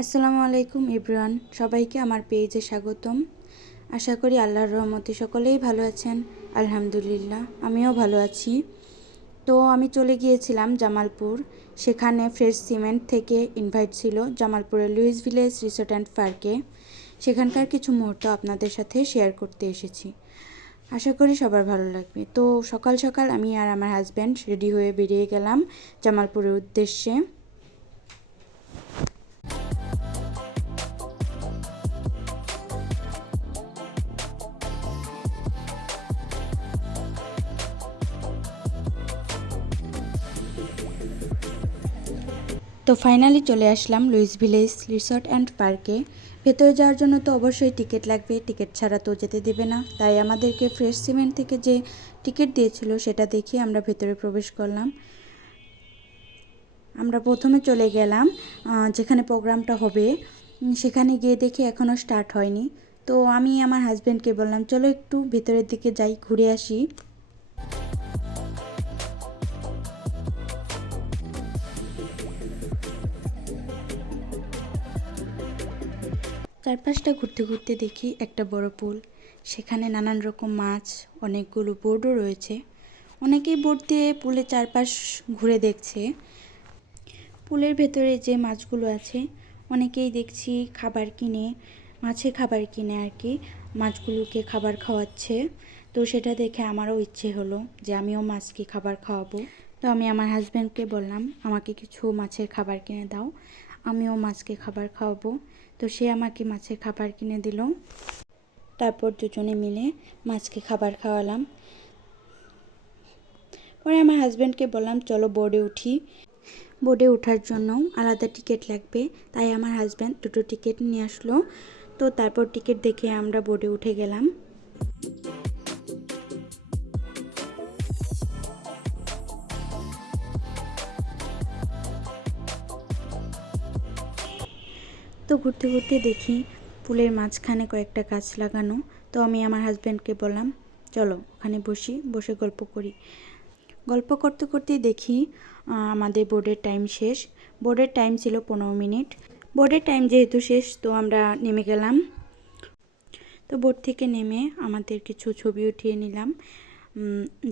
আসসালামু আলাইকুম এভরিওয়ান, সবাইকে আমার পেজে স্বাগতম। আশা করি আল্লাহর রহমতে সকলেই ভালো আছেন। আলহামদুলিল্লাহ, আমিও ভালো আছি। তো আমি চলে গিয়েছিলাম জামালপুর। সেখানে ফ্রেশ সিমেন্ট থেকে ইনভাইট ছিল জামালপুরের লুইস ভিলেজ রিসোর্ট অ্যান্ড পার্কে। সেখানকার কিছু মুহূর্ত আপনাদের সাথে শেয়ার করতে এসেছি। আশা করি সবার ভালো লাগবে। তো সকাল সকাল আমি আর আমার হাজব্যান্ড রেডি হয়ে বেরিয়ে গেলাম জামালপুরের উদ্দেশ্যে। তো ফাইনালি চলে আসলাম লুইস ভিলেজ রিসোর্ট অ্যান্ড পার্কে। ভেতরে যাওয়ার জন্য তো অবশ্যই টিকিট লাগবে, টিকিট ছাড়া তো যেতে দেবে না। তাই আমাদেরকে ফ্রেশ সিমেন্ট থেকে যে টিকিট দিয়েছিল সেটা দেখে আমরা ভেতরে প্রবেশ করলাম। আমরা প্রথমে চলে গেলাম যেখানে প্রোগ্রামটা হবে। সেখানে গিয়ে দেখি এখনও স্টার্ট হয়নি। তো আমি আমার হাজব্যান্ডকে বললাম, চলো একটু ভেতরের দিকে যাই, ঘুরে আসি। চারপাশটা ঘুরতে ঘুরতে দেখি একটা বড় পুল। সেখানে নানান রকম মাছ, অনেকগুলো বোটও রয়েছে। অনেকেই বোট দিয়ে পুলের চারপাশ ঘুরে দেখছে। পুলের ভেতরে যে মাছগুলো আছে, অনেকেই দেখছি মাছে খাবার কিনে আর কি মাছগুলোকে খাবার খাওয়াচ্ছে। তো সেটা দেখে আমারও ইচ্ছে হলো যে আমিও মাছকে খাবার খাওয়াবো। তো আমি আমার হাজব্যান্ডকে বললাম, আমাকে কিছু মাছের খাবার কিনে দাও, আমিও মাছকে খাবার খাওয়াবো। তো সে আমাকে মাছের খাবার কিনে দিল। তারপর দুজনে মিলে মাছকে খাবার খাওয়ালাম। পরে আমার হাজব্যান্ডকে বললাম, চলো বোর্ডে উঠি। বোর্ডে ওঠার জন্য আলাদা টিকিট লাগবে, তাই আমার হাজব্যান্ড দুটো টিকিট নিয়ে আসলো। তো তারপর টিকিট দেখে আমরা বোর্ডে উঠে গেলাম। তো ঘুরতে ঘুরতে দেখি পুলের মাঝখানে কয়েকটা গাছ লাগানো। তো আমি আমার হাজব্যান্ডকে বললাম, চলো ওখানে বসে গল্প করি। গল্প করতে করতেই দেখি আমাদের বোর্ডের টাইম শেষ। বোর্ডের টাইম ছিল 15 মিনিট। বোর্ডের টাইম যেহেতু শেষ, তো আমরা নেমে গেলাম। তো বোট থেকে নেমে আমাদের কিছু ছবি উঠিয়ে নিলাম।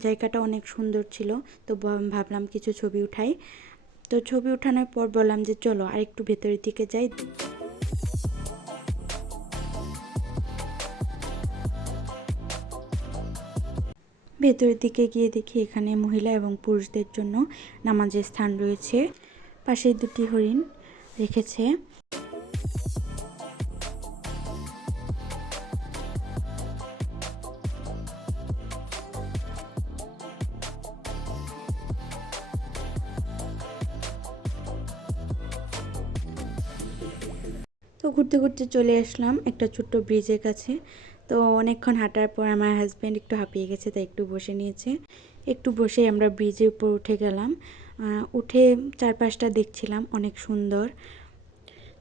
জায়গাটা অনেক সুন্দর ছিল, তো ভাবলাম কিছু ছবি উঠাই। তো ছবি উঠানোর পর বললাম যে চলো আরেকটু ভেতরের দিকে যাই। ভেতরের দিকে গিয়ে দেখি এখানে মহিলা এবং পুরুষদের জন্য নামাজের স্থান রয়েছে। পাশে দুটি হরিণ রেখেছে। তো ঘুরতে ঘুরতে চলে আসলাম একটা ছোট্ট ব্রিজের কাছে। তো অনেকক্ষণ হাঁটার পর আমার হাজব্যান্ড একটু হাঁপিয়ে গেছে, তাই একটু বসে নিয়েছে। একটু বসে আমরা ব্রিজের উপর উঠে গেলাম। উঠে চারপাশটা দেখছিলাম, অনেক সুন্দর।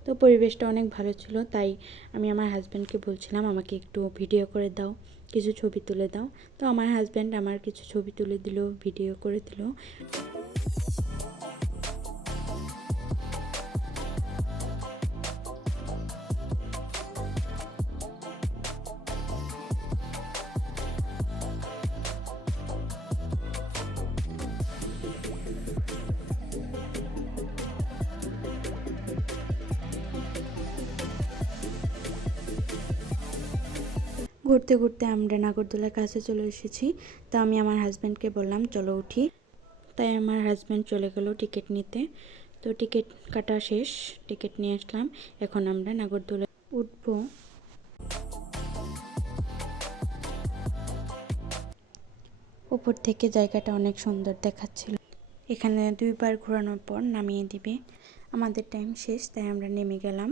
তো পরিবেশটা অনেক ভালো ছিল, তাই আমি আমার হাজব্যান্ডকে বলছিলাম আমাকে একটু ভিডিও করে দাও, কিছু ছবি তুলে দাও। তো আমার হাজব্যান্ড আমার কিছু ছবি তুলে দিল, ভিডিও করে দিল। ঘুরতে ঘুরতে আমরা নাগরদোলার কাছে চলে এসেছি। তো আমি আমার হাজব্যান্ডকে বললাম, চলো উঠি। তাই আমার হাজব্যান্ড চলে গেল টিকিট নিতে। তো টিকিট কাটা শেষ, টিকিট নিয়ে আসলাম। এখন আমরা নাগরদোলায় উঠবো। উপর থেকে জায়গাটা অনেক সুন্দর দেখাচ্ছিল। এখানে দুইবার ঘোরানোর পর নামিয়ে দিবে। আমাদের টাইম শেষ, তাই আমরা নেমে গেলাম।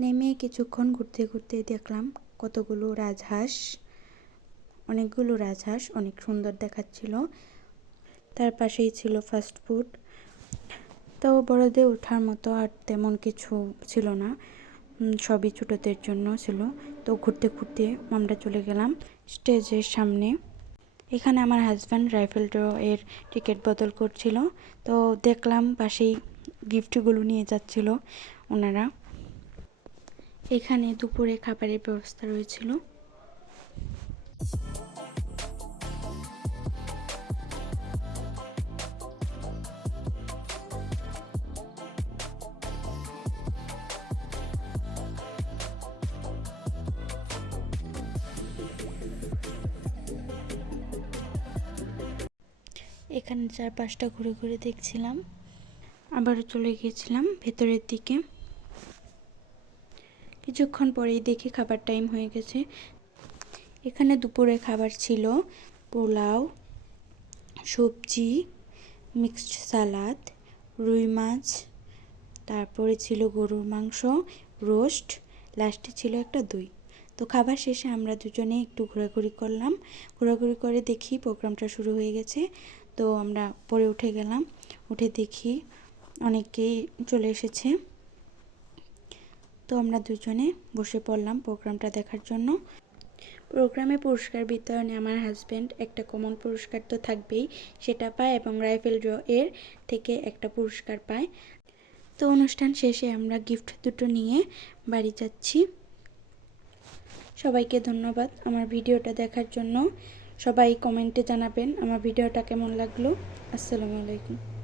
নেমে কিছুক্ষণ ঘুরতে ঘুরতে দেখলাম অনেকগুলো রাজহাঁস অনেক সুন্দর দেখাচ্ছিল। তার পাশেই ছিল ফাস্ট ফুড। তো বড়দের ওঠার মতো আর তেমন কিছু ছিল না, সবই ছোটদের জন্য ছিল। তো ঘুরতে ঘুরতে আমরা চলে গেলাম স্টেজের সামনে। এখানে আমার হাজব্যান্ড রাইফেল ড্র এর টিকিট বদল করছিল। তো দেখলাম পাশেই গিফটগুলো নিয়ে যাচ্ছিল। ওনারা। এখানে দুপুরে খাবারের ব্যবস্থা রয়েছিল। এখানে চারপাশটা ঘুরে ঘুরে দেখছিলাম, আবারও চলে গিয়েছিলাম ভেতরের দিকে। কিছুক্ষণ পরেই দেখি খাবার টাইম হয়ে গেছে। এখানে দুপুরে খাবার ছিল পোলাও, সবজি, মিক্সড সালাদ, রুই মাছ, তারপরে ছিল গরুর মাংস, রোস্ট, লাস্টে ছিল একটা দই। তো খাবার শেষে আমরা দুজনে একটু ঘোরাঘুরি করলাম। ঘোরাঘুরি করে দেখি প্রোগ্রামটা শুরু হয়ে গেছে। তো আমরা পরে উঠে গেলাম, উঠে দেখি অনেকেই চলে এসেছে। তো আমরা দুজনে বসে পড়লাম প্রোগ্রামটা দেখার জন্য। প্রোগ্রামে পুরস্কার বিতরণে আমার হাজব্যান্ড একটা কমন পুরস্কার তো থাকবেই, সেটা পায় এবং রাইফেল ড্র এর থেকে একটা পুরস্কার পায়। তো অনুষ্ঠান শেষে আমরা গিফট দুটো নিয়ে বাড়ি যাচ্ছি। সবাইকে ধন্যবাদ আমার ভিডিওটা দেখার জন্য। সবাই কমেন্টে জানাবেন আমার ভিডিওটা কেমন লাগলো। আসসালামু আলাইকুম।